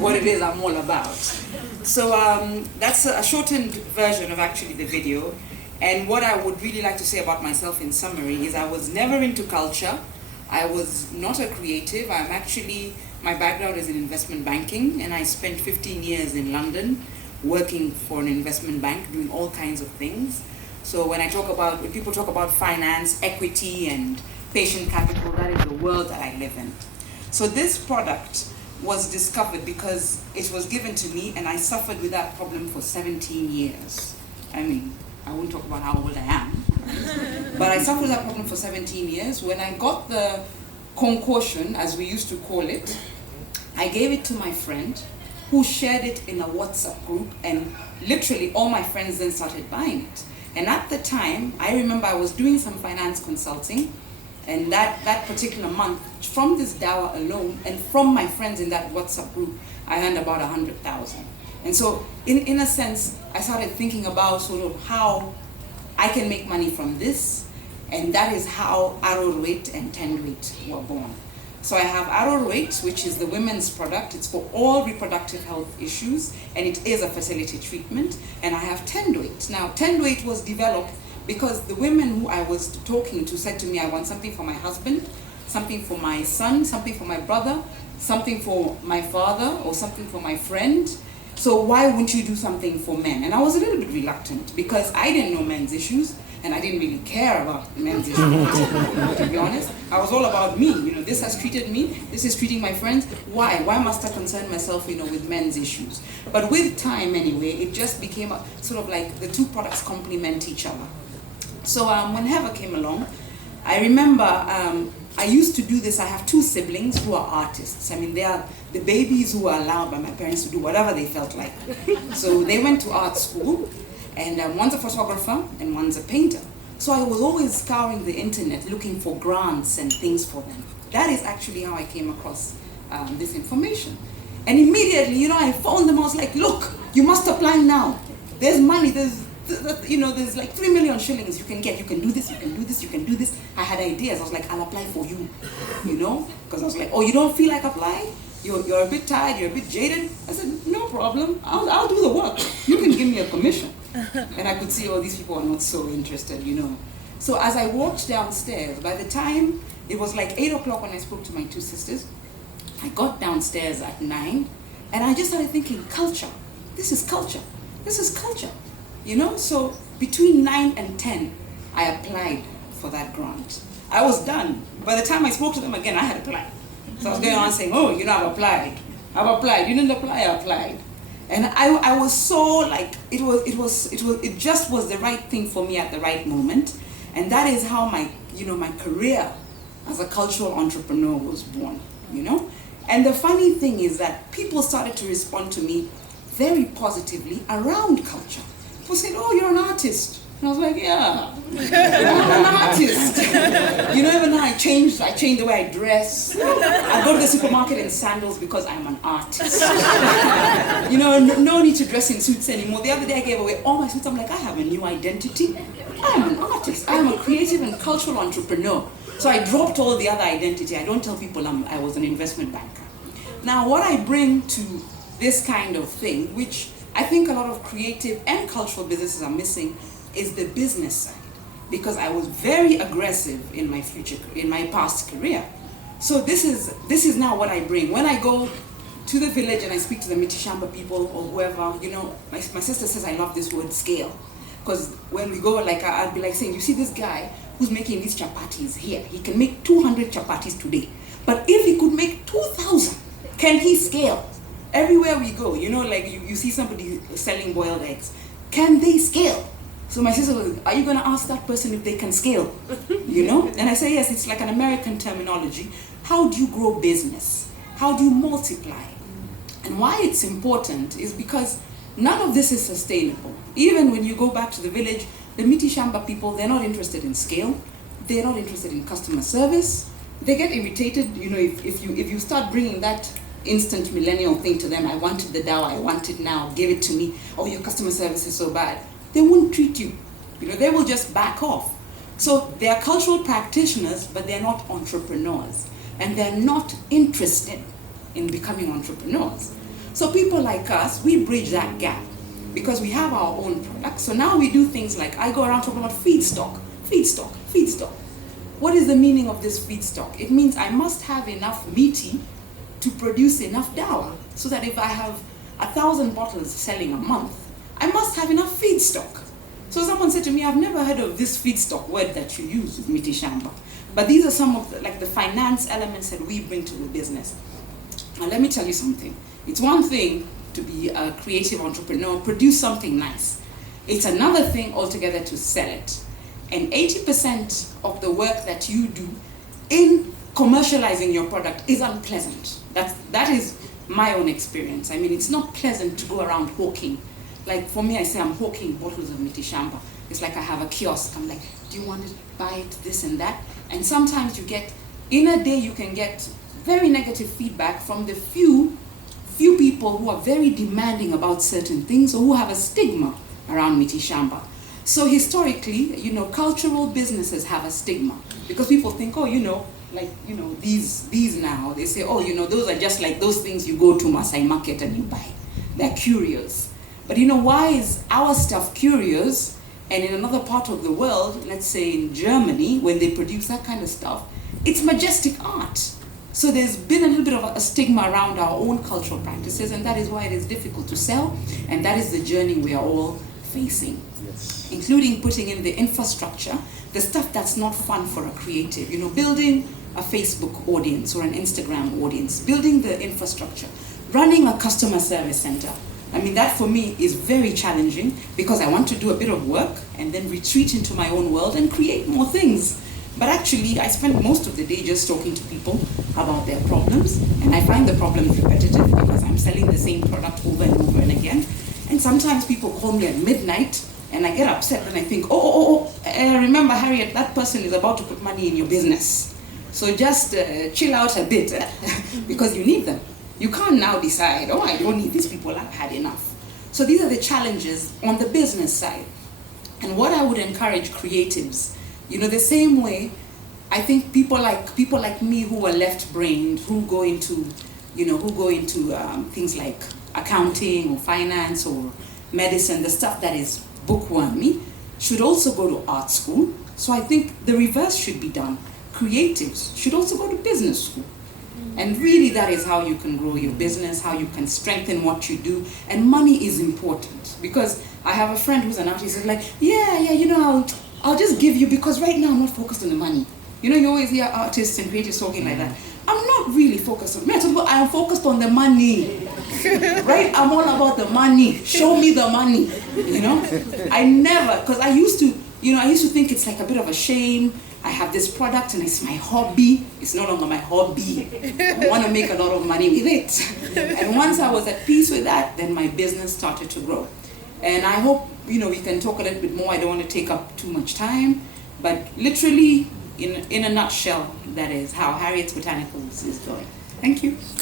what it is I'm all about. So that's a shortened version of actually the video. And what I would really like to say about myself in summary is I was never into culture. I was not a creative. My background is in investment banking, and I spent 15 years in London working for an investment bank, doing all kinds of things. So when people talk about finance, equity, and patient capital, that is the world that I live in. So this product was discovered because it was given to me, and I suffered with that problem for 17 years. I mean, I won't talk about how old I am, but I suffered with that problem for 17 years. When I got the concoction, as we used to call it, I gave it to my friend, who shared it in a WhatsApp group, and literally all my friends then started buying it. And at the time, I remember I was doing some finance consulting, and that particular month, from this dawa alone, and from my friends in that WhatsApp group, I earned about 100,000. And so, in a sense, I started thinking about sort of how I can make money from this, and that is how Arrowweight and Tendweight were born. So I have Arrowweight, which is the women's product. It's for all reproductive health issues, and it is a fertility treatment. And I have Tendweight. Now, Tendweight was developed because the women who I was talking to said to me, I want something for my husband, something for my son, something for my brother, something for my father, or something for my friend. So why wouldn't you do something for men? And I was a little bit reluctant because I didn't know men's issues, and I didn't really care about men's issues, to be honest. I was all about me. This has treated me, this is treating my friends. Why? Why must I concern myself, with men's issues? But with time, anyway, it just became sort of like the two products complement each other. So when Heather came along, I remember I used to do this. I have two siblings who are artists. I mean, they are the babies who are allowed by my parents to do whatever they felt like. So they went to art school, and one's a photographer and one's a painter. So I was always scouring the internet looking for grants and things for them. That is actually how I came across this information. And immediately, I phoned them. I was like, look, you must apply now. There's money, there's like 3 million shillings you can get. You can do this, you can do this, you can do this. I had ideas. I was like, I'll apply for you, because I was like, oh, you don't feel like applying? You're a bit tired, you're a bit jaded. I said, no problem, I'll do the work. You can give me a commission. And I could see all these people are not so interested, So as I walked downstairs, by the time it was like 8 o'clock when I spoke to my two sisters, I got downstairs at 9, and I just started thinking, culture. This is culture. This is culture. So between 9 and 10, I applied for that grant. I was done. By the time I spoke to them again, I had applied. So I was going on saying, oh, I've applied. You didn't apply, I applied. And I was so like, it just was the right thing for me at the right moment. And that is how my career as a cultural entrepreneur was born, And the funny thing is that people started to respond to me very positively around culture. People said, oh, you're an artist. And I was like, yeah, I'm an artist. Even now I changed the way I dress. I go to the supermarket in sandals because I'm an artist. No need to dress in suits anymore. The other day I gave away all my suits. I'm like, I have a new identity. I'm an artist. I'm a creative and cultural entrepreneur. So I dropped all the other identity. I don't tell people I was an investment banker. Now what I bring to this kind of thing, which I think a lot of creative and cultural businesses are missing, is the business side, because I was very aggressive in my past career. So this is now what I bring. When I go to the village and I speak to the Mitishamba people or whoever, my sister says I love this word scale, because when we go, like I'll be like saying, you see this guy who's making these chapatis here, he can make 200 chapatis today, but if he could make 2,000, can he scale? Everywhere we go, like you see somebody selling boiled eggs, can they scale? So my sister was, are you going to ask that person if they can scale? And I say, yes, it's like an American terminology. How do you grow business? How do you multiply? And why it's important is because none of this is sustainable. Even when you go back to the village, the Mitishamba people, they're not interested in scale. They're not interested in customer service. They get irritated, if you start bringing that instant millennial thing to them. I wanted the Dow, I want it now, give it to me. Oh, your customer service is so bad. They won't treat you. They will just back off. So they are cultural practitioners, but they're not entrepreneurs. And they're not interested in becoming entrepreneurs. So people like us, we bridge that gap because we have our own products. So now we do things like, I go around talking about feedstock. What is the meaning of this feedstock? It means I must have enough meaty to produce enough dawa, so that if I have 1,000 bottles selling a month, I must have enough feedstock. So someone said to me, I've never heard of this feedstock word that you use with miti shamba. But these are some of the finance elements that we bring to the business. Now let me tell you something. It's one thing to be a creative entrepreneur, produce something nice. It's another thing altogether to sell it. And 80% of the work that you do in commercializing your product is unpleasant. That is my own experience. I mean, it's not pleasant to go around hawking. Like for me, I say I'm hawking bottles of miti shamba. It's like I have a kiosk. I'm like, do you want to buy it, this and that? And sometimes you get, in a day you can get very negative feedback from the few people who are very demanding about certain things or who have a stigma around miti shamba. So historically, cultural businesses have a stigma because people think, these now, they say, those are just like those things you go to Masai Market and you buy. They're curious. But why is our stuff curious? And in another part of the world, let's say in Germany, when they produce that kind of stuff, it's majestic art. So there's been a little bit of a stigma around our own cultural practices, and that is why it is difficult to sell, and that is the journey we are all facing. Yes. Including putting in the infrastructure, the stuff that's not fun for a creative, building a Facebook audience or an Instagram audience, building the infrastructure, running a customer service center. I mean, that for me is very challenging because I want to do a bit of work and then retreat into my own world and create more things. But actually, I spend most of the day just talking to people about their problems, and I find the problems repetitive because I'm selling the same product over and over and again. And sometimes people call me at midnight, and I get upset and I think, remember Harriet, that person is about to put money in your business. So just chill out a bit because you need them. You can't now decide, I don't need these people, I've had enough. So these are the challenges on the business side. And what I would encourage creatives, the same way, I think people like me who are left-brained, who go into things like accounting or finance or medicine, the stuff that is bookwormy, should also go to art school. So I think the reverse should be done. Creatives should also go to business school. And really that is how you can grow your business, how you can strengthen what you do. And money is important because I have a friend who's an artist who's like, I'll just give you because right now I'm not focused on the money. You always hear artists and creatives talking like that. I'm not really focused on money. I'm focused on the money. Right? I'm all about the money. Show me the money. I never, because I used to think it's like a bit of a shame. I have this product and it's my hobby. It's no longer my hobby. I want to make a lot of money with it. And once I was at peace with that, then my business started to grow. And I hope, we can talk a little bit more. I don't want to take up too much time. But literally, in a nutshell, that is how Harriet's Botanicals is going. Thank you.